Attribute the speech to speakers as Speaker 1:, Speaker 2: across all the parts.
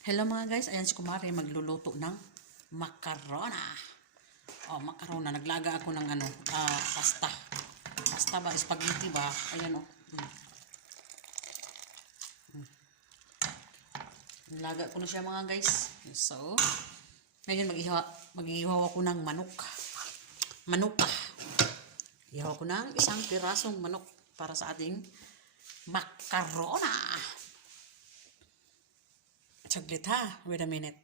Speaker 1: Hello mga guys, ayan si Kumari magluluto ng macarona. Oh, macarona. Naglaga ako ng ano, ah, pasta. Pasta ba? Spaghetti ba? Ayan oh. Hmm. Hmm. Naglaga ko na siya mga guys. So, ngayon mag-ihaw, mag-ihaw ako ng manok. Manok. Ihaw ko ng isang pirasong manok para sa ating macarona. Saglit ha. Wait a minute.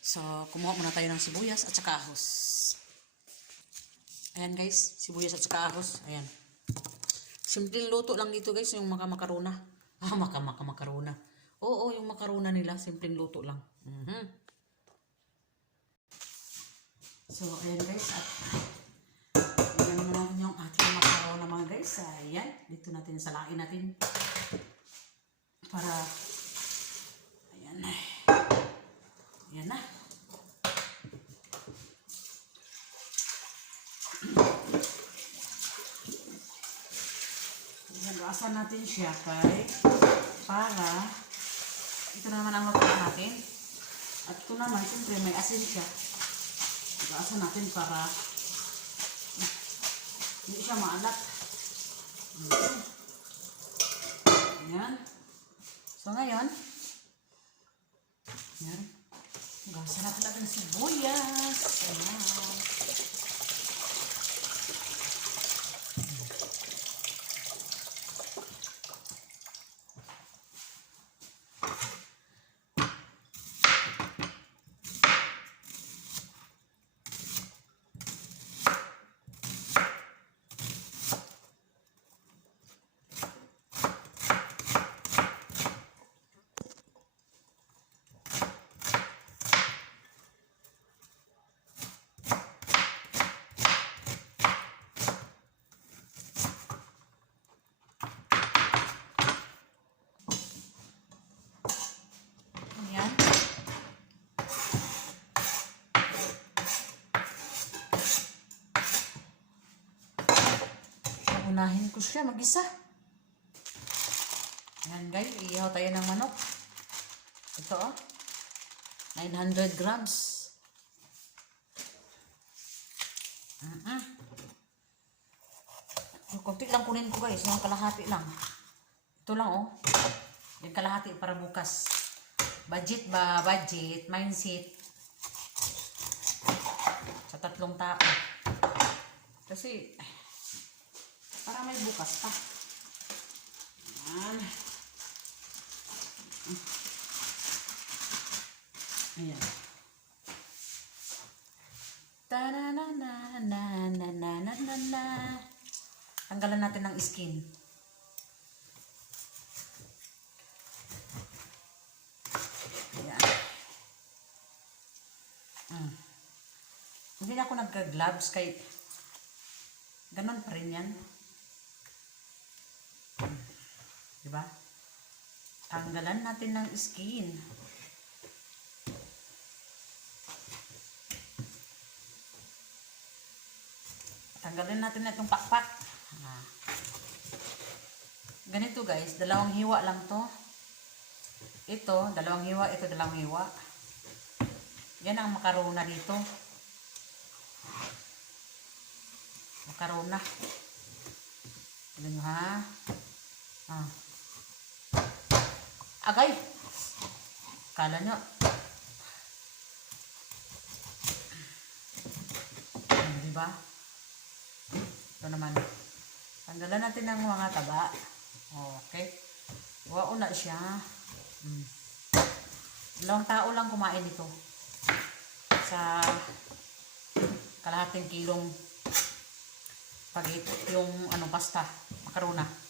Speaker 1: So, kumuha muna tayo ng sibuyas at saka ahos. Ayan guys, sibuyas at saka ahos. Ayan. Simpleng luto lang dito guys, yung maka makarona. Ah, maka maka makarona. Oo, yung makarona nila, simpleng luto lang. Mhm. So, ayan guys, at Ayan natin yung ating makarona mga guys. Ayan, dito natin salain natin. Para, ayan na. Ayan na. Ayan, lasan natin siya kay para ito naman ang luto natin. At ito naman, siyempre may asin siya. Lasan natin para hindi siya maalat. Ayan. Ayan. So ngayon, ayan. Gasa natin natin sibuyas. Ayan. Unahin ko siya mag-isa. Ayan guys, iihaw tayo ng manok. Ito oh. 900 grams. Mm-mm. Yung konti lang kunin ko guys, yung kalahati lang. Ito lang oh. Yung kalahati para bukas. Budget ba? Budget. Mindset. Sa tatlong tao. Kasi, para may bukas pa. Ayan. Ayan. Ta-na-na-na-na-na-na-na-na. Tanggalan natin ng skin. Ayan. Mm. Hindi na ako nagka-gloves kay ganon pa rin yan. Mm. Diba? Tanggalan natin ng skin. Tanggalin natin na itong pakpak. Ah. Ganito guys, dalawang hiwa lang to. Ito, dalawang hiwa, ito dalawang hiwa. Yan ang makarona dito. Makarona. Nyo ha. Ah. Agay! Kala nyo. Hmm, di ba? Ito naman. Tanggalan natin ng mga taba. Okay. Wao na siya. Mm. Dalawang tao lang kumain ito. Sa kalahating kilong spaghetti, yung ano, pasta, makarona.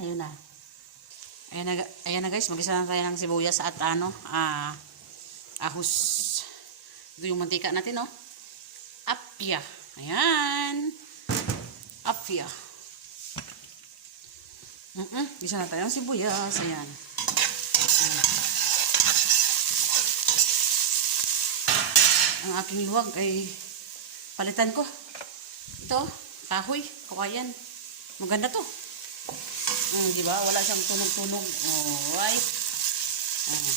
Speaker 1: Ayun na. Ayan na, ayan na guys, mag-isa na tayo ng sibuyas at ano, ah, ahos. Ito yung mantika natin, no? Apya. Ayan. Apya. Mm-mm. Gisa na tayo ng sibuyas. Ayan. Ayan. Ang aking luwag ay palitan ko. Ito, kahoy, kawayan. Maganda to. Mm, di ba? Wala siyang tunog-tunog. Alright. Mm.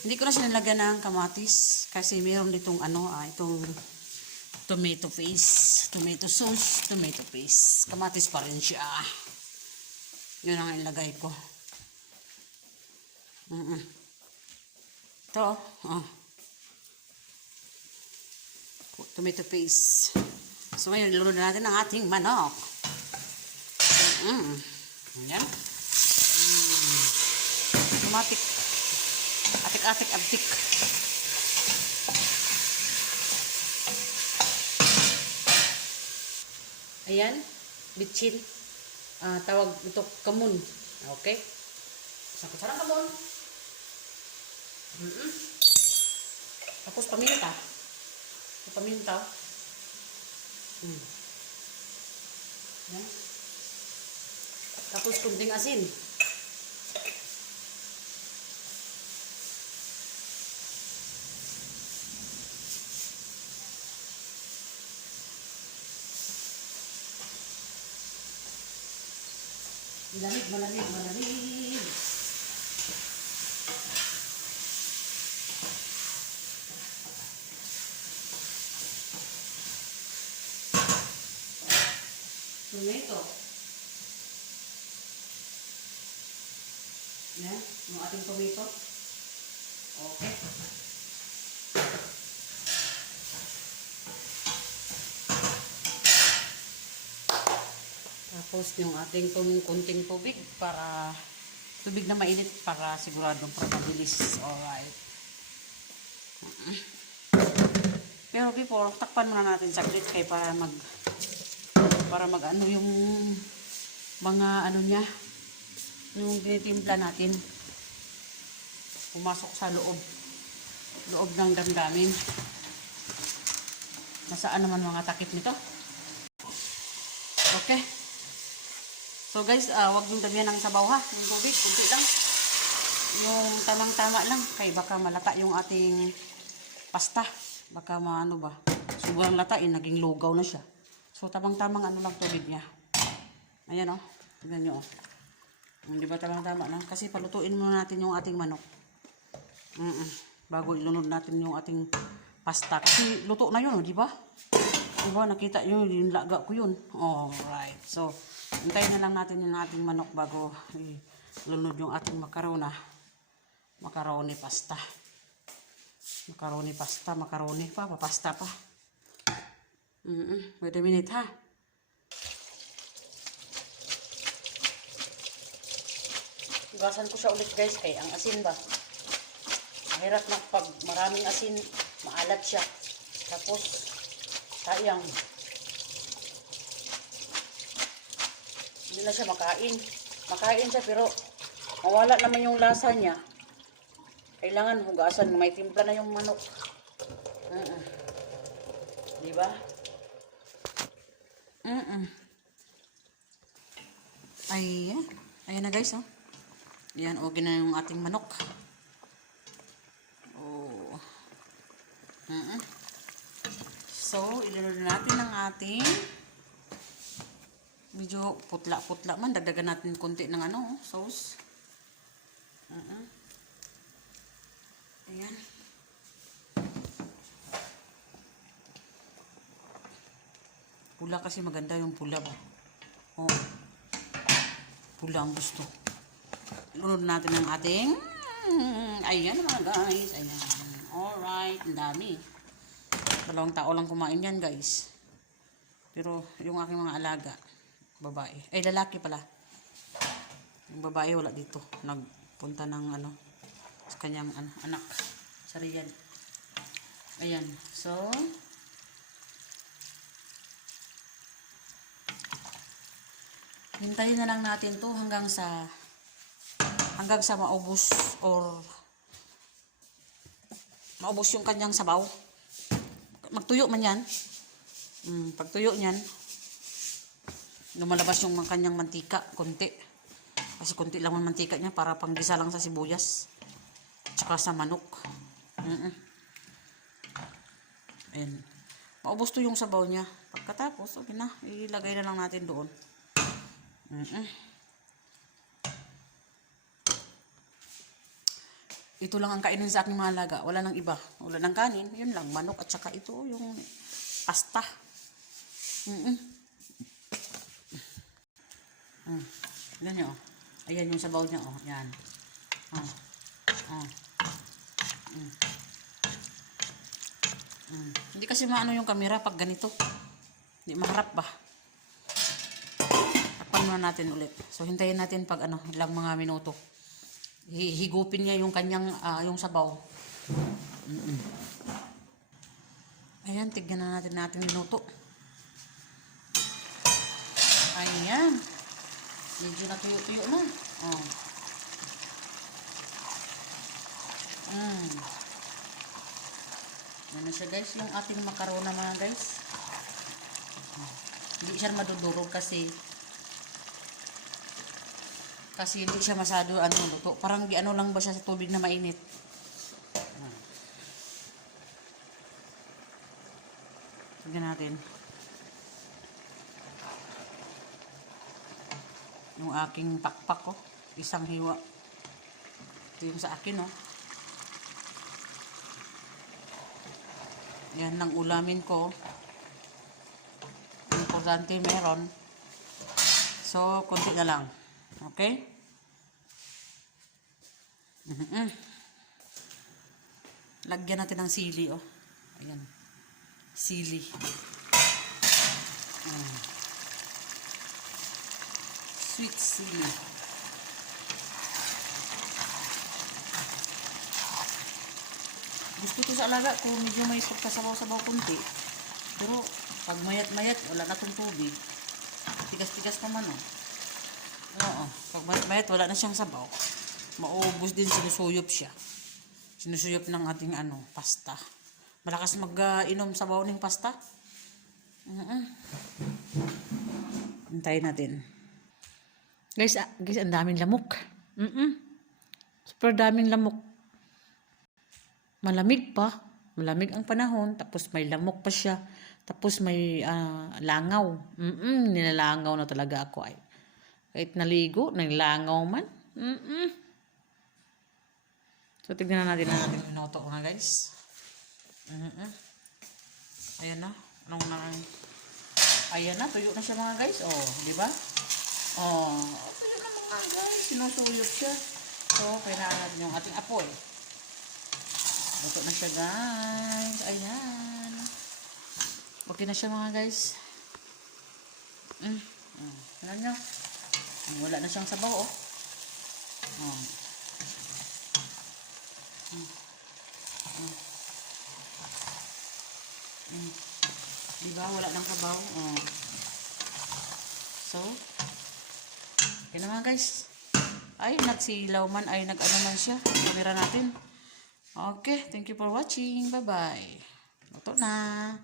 Speaker 1: Hindi ko na sinalagyan ng kamatis kasi meron ditong ano, ah, itong tomato paste, tomato sauce, tomato paste. Kamatis pa rin siya. Yun ang ilagay ko. Mm-mm. Ito, oh. Tomato paste. So, ngayon, ilunod na natin ang ating manok. Mm. Ayan. Mm. Automatic. Atik-atik, abtik. Ayan. Bitchin. Ah, tawag ito kamun. Okay? Sa kutsara kamun. Mm-mm. Tapos paminta. Paminta. Mm. Yan. Tapos kunting asin. Malamig, malamig, malamig. Tomato. Yan, yung ating tomato. Okay. Tapos yung ating tung kunting tubig para tubig na mainit para siguradong para mabilis. Alright. Mm-mm. Pero before, takpan muna natin saglit kay para mag para mag ano yung mga ano niya yung tinitimpla natin. Pumasok sa loob. Loob ng damdamin. Nasaan naman mga takip nito? Okay. So guys ah wag yung damihan ng sabaw ha? Yung tubig kunti lang. Yung tamang tama lang. Kay baka malata yung ating pasta. Baka maano ba? Sobrang lata eh naging lugaw na siya So, tamang-tamang ano lang tubig niya. Ayan o. Oh. Tignan nyo o. Oh. Di ba tamang-tama lang? Kasi palutuin muna natin yung ating manok. Mm -mm. Bago ilunod natin yung ating pasta. Kasi luto na yun, di ba? Di ba? Nakita nyo yung laga ko yun. Alright. So, hintayin na lang natin yung ating manok bago ilunod yung ating makarona. Macaroni pasta. Macaroni pasta, macaroni pa, papasta pa. Mm -mm. Wait a minute ha. Hugasan ko siya ulit guys kay ang asin ba. Mahirap na pag maraming asin, maalat siya. Tapos, sayang. Hindi na siya makain. Makain siya pero mawala naman yung lasa niya. Kailangan hugasan. May timpla na yung manok. Mm -mm. Di ba? Mm-mm. Ayan. Ayan na guys, oh. Ayan, okay na yung ating manok. Oh. Mm-mm. So, ilunod natin ang ating medyo putla-putla man. Dagdagan natin konti ng ano, oh, sauce. Mm-mm. Ayan. Pula kasi maganda yung pula ba. Oh. Pula ang gusto. Lunod natin ang ating ayan mga guys. Ayan. Alright. Ang dami. Dalawang tao lang kumain yan guys. Pero yung aking mga alaga, babae. Ay, lalaki pala. Yung babae wala dito. Nagpunta ng ano, sa kanyang ano, anak. Sa Riyadh. Ayan. So, hintayin na lang natin to hanggang sa hanggang sa maubos or maubos yung kanyang sabaw. Magtuyo man yan. Mm, pagtuyo niyan, lumalabas yung kanyang mantika, konti. Kasi konti lang ang mantika niya para panggisa lang sa sibuyas. Tsaka sa manok. Mm-mm. Ayan. Maubos to yung sabaw niya. Pagkatapos, okay na. Ilagay na lang natin doon. Mm-mm. Ito lang ang kainin sa aking mga alaga. Wala nang iba. Wala nang kanin. Yun lang. Manok at saka ito yung pasta. Mm-mm. Mm. Yan yun, oh. Ayan yung sabaw niya, oh. Yan. Oh. Oh. Mm. Mm. Hindi kasi maano yung camera pag ganito. Hindi maharap ba? Muna natin ulit. So, hintayin natin pag ano, ilang mga minuto. Hi- Higupin niya yung kanyang, ah, yung sabaw. Mm-mm. Ayan, tignan na natin natin minuto. Ayan. Medyo natuyo-tuyo na. Oh. Mm. Na siya guys, yung ating makarona mga guys. Hindi siya madudurog kasi kasi hindi siya masyado ano luto. Parang di ano lang ba siya sa tubig na mainit. Tignan natin. Yung aking pakpak ko. Isang hiwa. Ito yung sa akin, oh. Yan ang ulamin ko. Importante meron. So, konti na lang. Okay? Mhm. Lagyan natin ng sili, oh. Ayan. Sili. Mm. Sweet sili. Gusto ko sa alaga ko medyo may pagkasabaw-sabaw kunti. Pero pag mayat-mayat, wala na tong tubig. Tigas-tigas naman, oh. Oo. Pag mayat-mayat, wala na siyang sabaw. Maubos din, sinusuyop siya. Sinusuyop ng ating ano, pasta. Malakas mag-inom sabaw ng pasta. Mm Hintayin natin. Guys, ah, guys, ang daming lamok. Mm Super daming lamok. Malamig pa. Malamig ang panahon. Tapos may lamok pa siya. Tapos may ah, langaw. Mm nilalangaw na talaga ako ay. Kahit naligo, naglangaw man. Mm So, tignan na natin na natin minuto mga guys. Mm Ayan na. Anong na... Ayan na, tuyo na siya mga guys. Oh, di ba? Oh, tuyo na mga guys. Sinusuyot siya. So, kailangan natin yung ating apoy. Luto na siya guys. Ayan. Okay na siya mga guys. Mm. Mm. Alam nyo? Wala na siyang sabaw oh. Oh. Mm. Mm. Mm. Diba? Wala nang sabaw. Oh. So, okay na mga guys. Ay, nagsilaw man. Ay, nag-ano man siya. Kamera natin. Okay, thank you for watching. Bye-bye. Luto na.